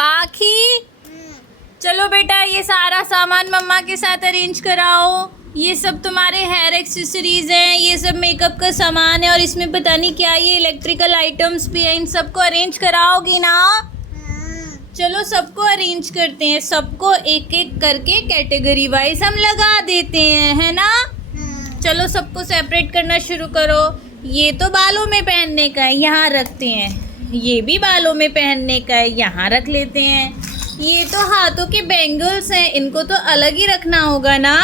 पाखी, चलो बेटा ये सारा सामान मम्मा के साथ अरेंज कराओ। ये सब तुम्हारे हेयर एक्सेसरीज हैं, ये सब मेकअप का सामान है और इसमें पता नहीं क्या ये इलेक्ट्रिकल आइटम्स भी हैं। इन सबको अरेंज कराओगी ना? चलो सबको अरेंज करते हैं, सबको एक एक करके कैटेगरी वाइज हम लगा देते हैं, है ना? चलो सबको सेपरेट करना शुरू करो। ये तो बालों में पहनने का है, यहाँ रखते हैं। ये भी बालों में पहनने का है, यहाँ रख लेते हैं। ये तो हाथों के बैंगल्स हैं, इनको तो अलग ही रखना होगा ना,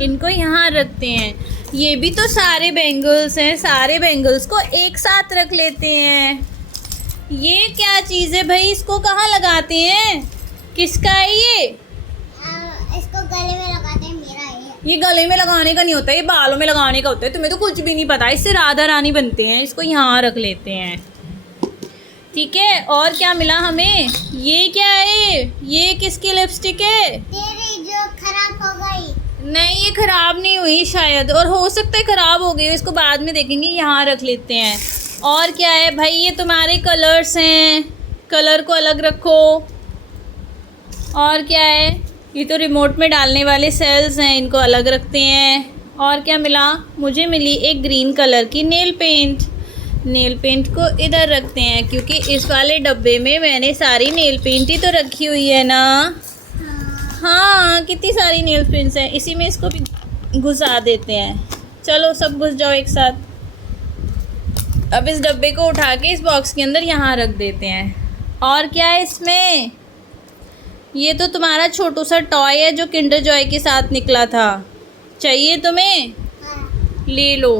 इनको यहाँ रखते हैं। ये भी तो सारे बैंगल्स हैं, सारे बैंगल्स को एक साथ रख लेते हैं। ये क्या चीज़ है भाई, इसको कहाँ लगाते हैं? किसका है ये? इसको गले में लगाते हैं, मेरा है ये गले में लगाने का नहीं होता, ये बालों में लगाने का होता है। तुम्हें तो कुछ भी नहीं पता। इससे राधा रानी बनते हैं, इसको यहाँ रख लेते हैं। ठीक है, और क्या मिला हमें? ये क्या है? ये किसकी लिपस्टिक है? तेरी, जो खराब हो गई। नहीं, ये खराब नहीं हुई शायद, और हो सकता है खराब हो गई, इसको बाद में देखेंगे। यहाँ रख लेते हैं। और क्या है भाई? ये तुम्हारे कलर्स हैं, कलर को अलग रखो। और क्या है? ये तो रिमोट में डालने वाले सेल्स हैं, इनको अलग रखते हैं। और क्या मिला? मुझे मिली एक ग्रीन कलर की नेल पेंट। नेल पेंट को इधर रखते हैं, क्योंकि इस वाले डब्बे में मैंने सारी नेल पेंट ही तो रखी हुई है ना। हाँ, कितनी सारी नेल पेंट्स हैं, इसी में इसको भी घुसा देते हैं। चलो सब घुस जाओ एक साथ। अब इस डब्बे को उठा के इस बॉक्स के अंदर यहाँ रख देते हैं। और क्या है इसमें? ये तो तुम्हारा छोटू सा टॉय है जो किंडर जॉय के साथ निकला था। चाहिए तुम्हें? ले लो।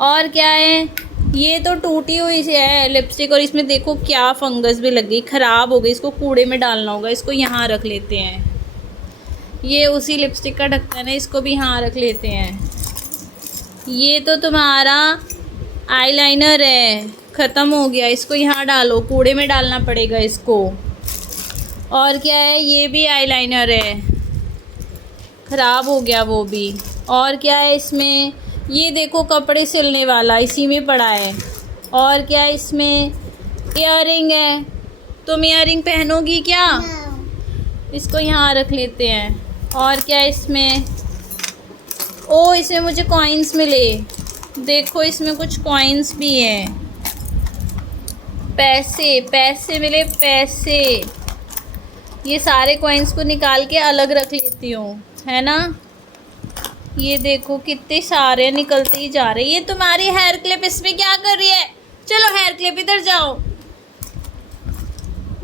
और क्या है? ये तो टूटी हुई सी है लिपस्टिक, और इसमें देखो क्या फंगस भी लग गई, ख़राब हो गई। इसको कूड़े में डालना होगा, इसको यहाँ रख लेते हैं। ये उसी लिपस्टिक का ढक्कन है, इसको भी यहाँ रख लेते हैं। ये तो तुम्हारा आईलाइनर है, ख़त्म हो गया, इसको यहाँ डालो, कूड़े में डालना पड़ेगा इसको। और क्या है? ये भी आईलाइनर है, ख़राब हो गया वो भी। और क्या है इसमें? ये देखो कपड़े सिलने वाला, इसी में पड़ा है। और क्या है इसमें? इयररिंग है। तुम इयररिंग पहनोगी क्या? इसको यहाँ रख लेते हैं। और क्या है इसमें? ओ, इसमें मुझे कॉइन्स मिले, देखो इसमें कुछ कॉइन्स भी हैं। पैसे, पैसे मिले, पैसे। ये सारे कॉइन्स को निकाल के अलग रख लेती हूँ, है ना? ये देखो कितने सारे निकलते ही जा रहे हैं। ये तुम्हारी हेयर क्लिप इसमें क्या कर रही है? चलो हेयर क्लिप इधर जाओ।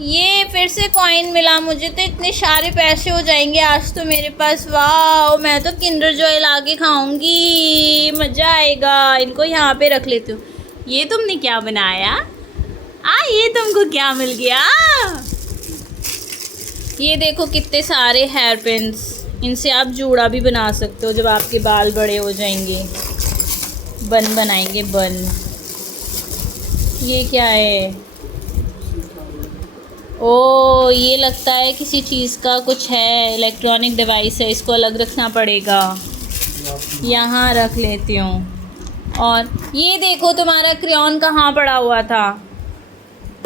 ये फिर से कॉइन मिला मुझे, तो इतने सारे पैसे हो जाएंगे आज तो मेरे पास। वाह, मैं तो किंडर जॉय ला के खाऊंगी, मज़ा आएगा। इनको यहाँ पे रख लेती हूँ। ये तुमने क्या बनाया? ये तुमको क्या मिल गया? ये देखो कितने सारे हेयर पिन्स, इनसे आप जूड़ा भी बना सकते हो जब आपके बाल बड़े हो जाएंगे। बन बनाएंगे बन। ये क्या है? ओ, ये लगता है किसी चीज़ का कुछ है, इलेक्ट्रॉनिक डिवाइस है, इसको अलग रखना पड़ेगा। यहाँ रख लेती हूँ। और ये देखो तुम्हारा क्रेयॉन कहाँ पड़ा हुआ था,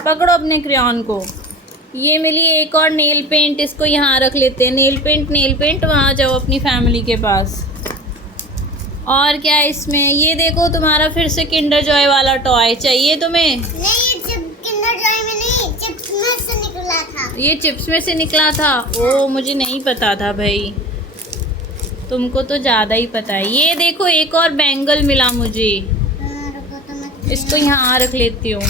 पकड़ो अपने क्रेयॉन को। ये मिली एक और नेल पेंट, इसको यहाँ रख लेते हैं। नेल पेंट, वहाँ जाओ अपनी फैमिली के पास। और क्या है इसमें? ये देखो तुम्हारा फिर से किंडर जॉय वाला टॉय, चाहिए तुम्हें? नहीं, किंडर जॉय में नहीं, चिप्स में से निकला था। ये चिप्स में से निकला था? ओ, मुझे नहीं पता था भाई, तुमको तो ज़्यादा ही पता है। ये देखो एक और बैंगल मिला मुझे, इसको यहाँ रख लेती हूँ।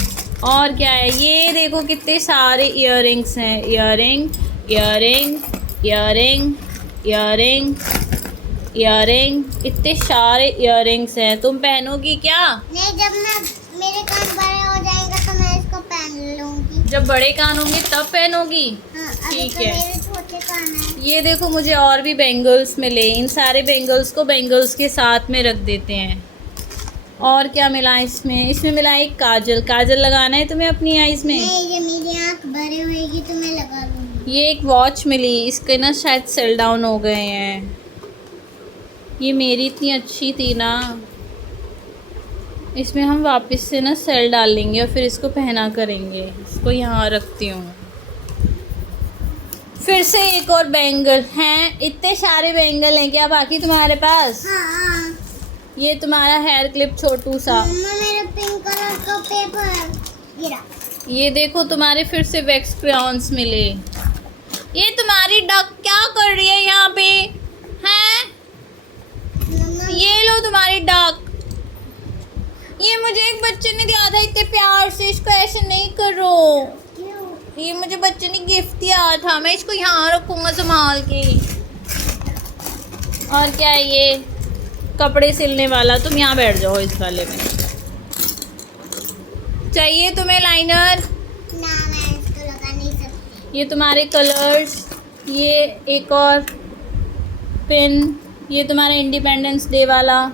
और क्या है? ये देखो कितने सारे इयररिंग्स हैं। Earring, earring, earring, earring, earring, इतने सारे इयररिंग्स हैं। तुम पहनोगी क्या? नहीं, जब मेरे कान बड़े हो जाएंगे तो मैं इसको पहन लूँगी। जब बड़े कान होंगे तब पहनोगी? ठीक है। मेरे छोटे कान हैं। ये देखो मुझे और भी बैंगल्स मिले, इन सारे बैंगल्स को बैंगल्स के साथ में रख देते हैं। और क्या मिला इसमें? इसमें मिला एक काजल। काजल लगाना है तुम्हें अपनी आईज में? नहीं, जब मेरी आँख बड़ी होएगी तो मैं लगा लूँगी। ये एक वॉच मिली, इसके ना शायद सेल डाउन हो गए हैं। ये मेरी इतनी अच्छी थी ना, इसमें हम वापस से ना सेल डाल लेंगे और फिर इसको पहना करेंगे। इसको यहाँ रखती हूँ। फिर से एक और बैंगल हैं। इतने सारे बैंगल हैं क्या बाकी तुम्हारे पास? हाँ। ये तुम्हारा हेयर क्लिप छोटू सा। मम्मा मेरा पिंक कलर का पेपर गिरा। ये देखो तुम्हारे फिर से वैक्स क्रेयॉन्स मिले। ये तुम्हारी डक क्या कर रही है यहाँ पे हैं? मम्मा ये लो तुम्हारी डक। ये मुझे एक बच्चे ने दिया था इतने प्यार से, इसको ऐसे नहीं करो। क्यों? ये मुझे बच्चे ने गिफ्ट दिया था, मैं इसको यहाँ रखूँगा संभाल के। और क्या है ये? कपड़े सिलने वाला। तुम यहाँ बैठ जाओ इस वाले में। चाहिए तुम्हें लाइनर? ना मैं इसको लगा नहीं सकती। ये तुम्हारे कलर्स। ये एक और पेन। ये तुम्हारा इंडिपेंडेंस डे वाला।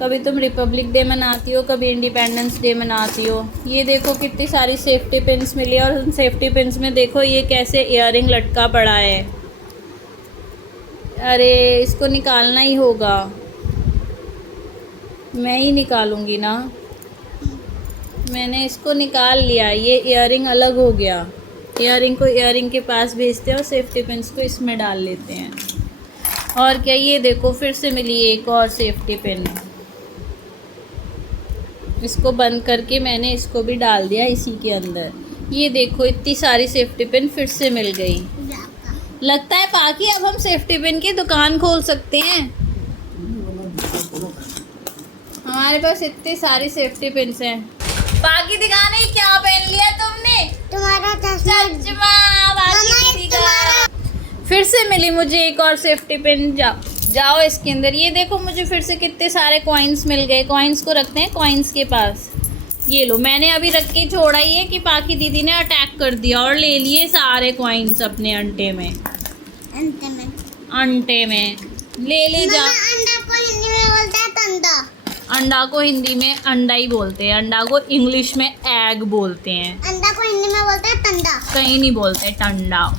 कभी तुम रिपब्लिक डे मनाती हो, कभी इंडिपेंडेंस डे मनाती हो। ये देखो कितनी सारी सेफ्टी पिन्स मिली है, और उन सेफ्टी पिन्स में देखो ये कैसे इयररिंग लटका पड़ा है। अरे इसको निकालना ही होगा, मैं ही निकालूंगी ना। मैंने इसको निकाल लिया। ये इयररिंग अलग हो गया। इयररिंग को इयररिंग के पास भेजते हैं और सेफ्टी पिन्स को इसमें डाल लेते हैं। और क्या, ये देखो फिर से मिली एक और सेफ्टी पिन। इसको बंद करके मैंने इसको भी डाल दिया इसी के अंदर। ये देखो इतनी सारी सेफ्टी पिन फिर से मिल गई। लगता है पाकि अब हम सेफ्टी पिन की दुकान खोल सकते हैं। हमारे पास इतनी सारी सेफ्टी पिन्स हैं। पाकि दिखाने क्या पहन लिया तुमने? तुम्हारा चश्मा। चश्मा बाकी मम्मा, किसी तुम्हारा। का। फिर से मिली मुझे एक और सेफ्टी पिन। जाओ इसके अंदर। ये देखो मुझे फिर से कितने सारे कॉइन्स मिल गए। कॉइन्स को रखते हैं कॉइन्स के पास। ये लो, मैंने अभी रख के छोड़ा ही है कि पाकि दीदी ने अटैक कर दिया और ले लिए सारे कॉइन्स अपने अंटे में। अंटे में ले जा। अंडा को हिंदी में बोलते हैं तंदा। अंडा को हिंदी में अंडा ही बोलते हैं। अंडा को इंग्लिश में एग बोलते हैं। अंडा को हिंदी में बोलते हैं तंदा। कहीं नहीं बोलते टंडा।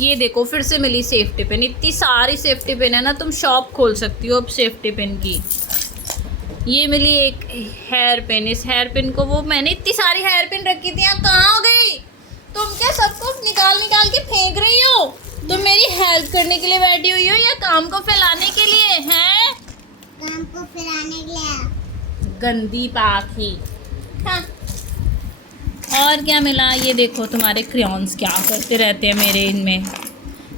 ये देखो फिर से मिली सेफ्टी पिन। इतनी सारी सेफ्टी पिन है ना, तुम शॉप खोल सकती हो अब सेफ्टी पिन की। ये मिली एक हेयर पिन। इस हेयर पिन को वो मैंने इतनी सारी हेयर पिन रखी थी, यहाँ कहाँ हो गई? तुम क्या सबको निकाल निकाल के फेंक रही हो? तुम मेरी हेल्प करने के लिए बैठी हुई हो या काम को फैलाने के लिए हैं? काम को फैलाने के लिए। गंदी पाखी। हाँ। और क्या मिला? ये देखो तुम्हारे क्रेयॉन्स क्या करते रहते हैं मेरे इनमें।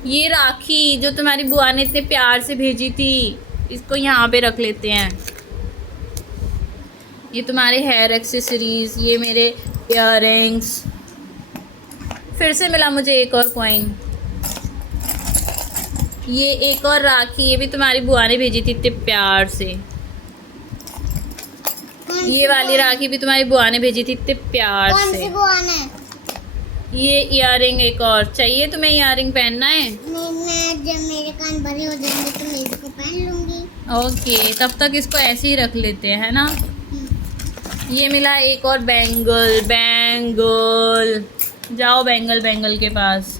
ये राखी जो तुम्हारी बुआ ने इतने प्यार से भेजी थी, इसको यहाँ पे रख लेते हैं। ये तुम्हारे हेयर एक्सेसरीज। ये मेरे इयररिंग्स। फिर से मिला मुझे एक और कॉइन। ये एक और राखी। ये भी तुम्हारी बुआ ने भेजी थी इतने प्यार से। ये वाली राखी भी तुम्हारी बुआ ने भेजी थी इतने प्यार कौन से। सी बुआ ने? ये इयररिंग एक और चाहिए तुम्हें? इयररिंग पहनना है? मैं जब मेरे कान बड़े हो जाएंगे तो मैं इसको पहन लूंगी। ओके, तब तक इसको ऐसे ही रख लेते हैं, है ना। ये मिला एक और बैंगल। बैंगल जाओ बैंगल के पास।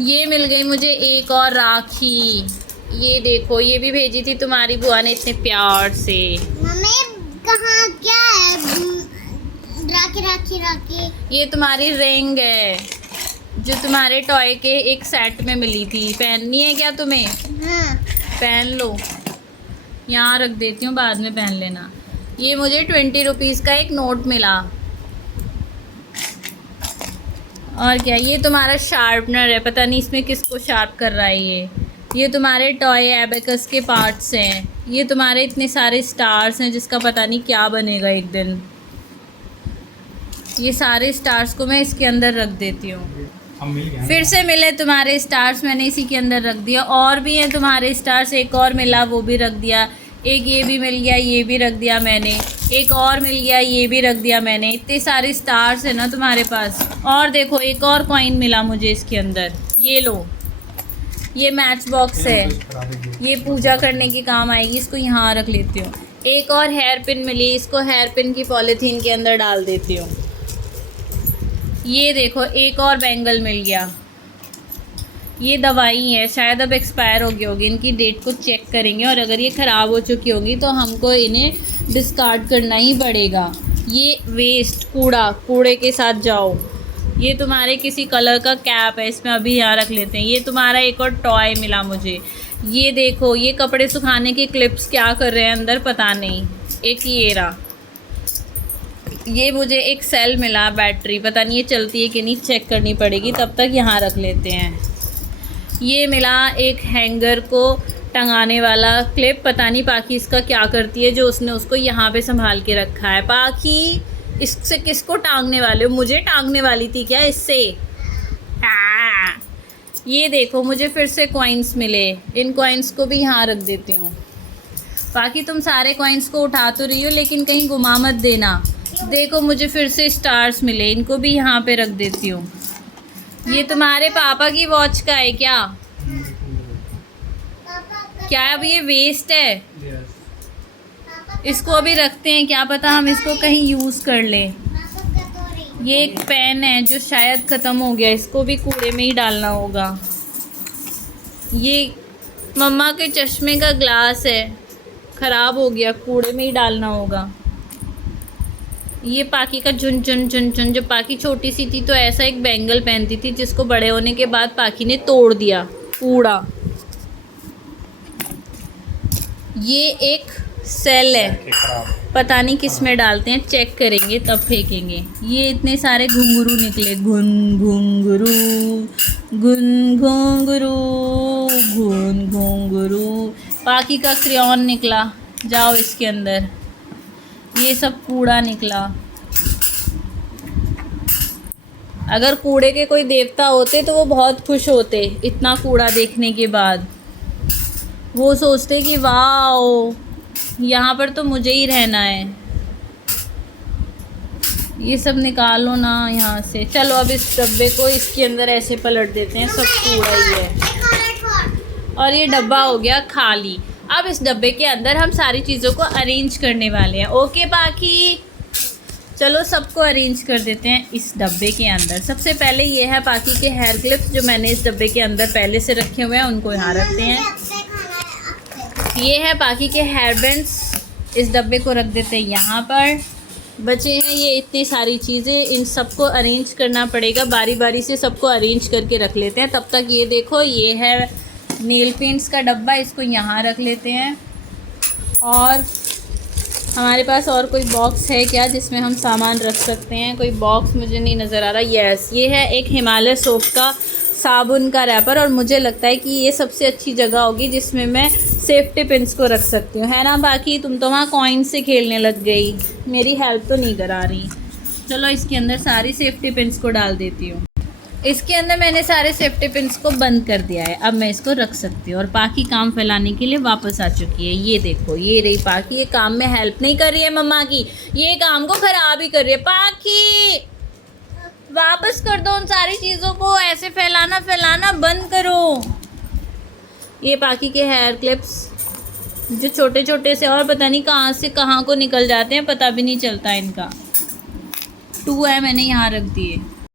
ये मिल गई मुझे एक और राखी। ये देखो, ये भी भेजी थी तुम्हारी बुआ ने इतने प्यार से। मम्मी कहाँ क्या है? राखी राखी राखी। ये तुम्हारी रिंग है जो तुम्हारे टॉय के एक सेट में मिली थी। पहननी है क्या तुम्हें? हाँ। पहन लो। यहाँ रख देती हूँ, बाद में पहन लेना। ये मुझे 20 रुपीज़ का एक नोट मिला। और क्या, ये तुम्हारा शार्पनर है। पता नहीं इसमें किसको शार्प कर रहा है ये तुम्हारे टॉय एबेकस के पार्ट्स हैं। ये तुम्हारे इतने सारे स्टार्स हैं जिसका पता नहीं क्या बनेगा एक दिन। ये सारे स्टार्स को मैं इसके अंदर रख देती हूँ। फिर से मिले तुम्हारे स्टार्स, मैंने इसी के अंदर रख दिया। और भी हैं तुम्हारे स्टार्स, एक और मिला वो भी रख दिया। एक ये भी मिल गया, ये भी रख दिया मैंने। एक और मिल गया, ये भी रख दिया मैंने। इतने सारे स्टार्स हैं ना तुम्हारे पास। और देखो एक और कॉइन मिला मुझे इसके अंदर। ये लो, ये मैच बॉक्स है। ये पूजा करने के काम आएगी। इसको यहाँ रख लेती हूँ। एक और हेयर पिन मिली, इसको हेयर पिन की पॉलीथीन के अंदर डाल देती हूँ। ये देखो एक और बैंगल मिल गया। ये दवाई है, शायद अब एक्सपायर हो गई होगी। इनकी डेट को चेक करेंगे और अगर ये ख़राब हो चुकी होगी तो हमको इन्हें डिस्कार्ड करना ही पड़ेगा। ये वेस्ट कूड़े के साथ जाओ। ये तुम्हारे किसी कलर का कैप है, इसमें अभी यहाँ रख लेते हैं। ये तुम्हारा एक और टॉय मिला मुझे। ये देखो, ये कपड़े सुखाने के क्लिप्स क्या कर रहे हैं अंदर पता नहीं। एक ये रहा। ये मुझे एक सेल मिला, बैटरी पता नहीं ये चलती है कि नहीं, चेक करनी पड़ेगी, तब तक यहाँ रख लेते हैं। ये मिला एक हैंगर को टंगाने वाला क्लिप, पता नहीं पाखी इसका क्या करती है जो उसने उसको यहाँ पे संभाल के रखा है। पाखी इससे किसको टांगने वाले हो? मुझे टांगने वाली थी क्या इससे? हाँ। ये देखो मुझे फिर से कॉइन्स मिले, इन कॉइन्स को भी यहाँ रख देती हूँ। बाकी तुम सारे कॉइन्स को उठा तो रही हो लेकिन कहीं घुमा मत देना। देखो मुझे फिर से स्टार्स मिले, इनको भी यहाँ पे रख देती हूँ। ये तुम्हारे पापा की वॉच का है क्या? क्या अब ये वेस्ट है? इसको अभी रखते हैं, क्या पता हम इसको कहीं यूज़ कर लें। ये एक पेन है जो शायद ख़त्म हो गया, इसको भी कूड़े में ही डालना होगा। ये मम्मा के चश्मे का ग्लास है, ख़राब हो गया, कूड़े में ही डालना होगा। ये पाकी का झुन झुन झुन झुन, जब पाकी छोटी सी थी तो ऐसा एक बैंगल पहनती थी जिसको बड़े होने के बाद पाकी ने तोड़ दिया, कूड़ा। ये एक सेल है, पता नहीं किस में डालते हैं, चेक करेंगे तब फेंकेंगे। ये इतने सारे घुंघरू निकले, घुन घुंघरू घुन घुंघरू घुन घुंघरू। पाकी का क्रेयॉन निकला, जाओ इसके अंदर। ये सब कूड़ा निकला। अगर कूड़े के कोई देवता होते तो वो बहुत खुश होते इतना कूड़ा देखने के बाद। वो सोचते कि वाह यहाँ पर तो मुझे ही रहना है। ये सब निकालो ना यहाँ से। चलो अब इस डब्बे को इसके अंदर ऐसे पलट देते हैं, सब कूड़ा ही है। और ये डब्बा हो गया खाली। अब इस डब्बे के अंदर हम सारी चीज़ों को अरेंज करने वाले हैं। ओके पाखी, चलो सबको अरेंज कर देते हैं इस डब्बे के अंदर। सबसे पहले ये है पाखी के हेयर क्लिप्स जो मैंने इस डब्बे के अंदर पहले से रखे हुए हैं, उनको यहाँ रखते हैं। ये है पाखी के हेयर बैंड्स, इस डब्बे को रख देते हैं यहाँ पर। बचे हैं ये इतनी सारी चीज़ें, इन सबको अरेंज करना पड़ेगा, बारी बारी से सबको अरेंज करके रख लेते हैं। तब तक ये देखो, ये है नेल पेंट्स का डब्बा, इसको यहाँ रख लेते हैं। और हमारे पास और कोई बॉक्स है क्या जिसमें हम सामान रख सकते हैं? कोई बॉक्स मुझे नहीं नज़र आ रहा। यस, ये है एक हिमालय सोप का साबुन का रैपर, और मुझे लगता है कि ये सबसे अच्छी जगह होगी जिसमें मैं सेफ्टी पिन्स को रख सकती हूँ, है ना? बाकी तुम तो वहाँ कॉइन से खेलने लग गई, मेरी हेल्प तो नहीं करा रही। चलो इसके अंदर सारी सेफ्टी पिन्स को डाल देती हूँ। इसके अंदर मैंने सारे सेफ्टी पिन्स को बंद कर दिया है, अब मैं इसको रख सकती हूँ। और पाखी काम फैलाने के लिए वापस आ चुकी है। ये देखो, ये रही पाखी, ये काम में हेल्प नहीं कर रही है मम्मा की, ये काम को ख़राब ही कर रही है। पाखी वापस कर दो उन सारी चीज़ों को, ऐसे फैलाना बंद करो। ये पाखी के हेयर क्लिप्स जो छोटे छोटे से और पता नहीं कहाँ से कहाँ को निकल जाते हैं, पता भी नहीं चलता इनका। 2 है, मैंने यहाँ रख दिए।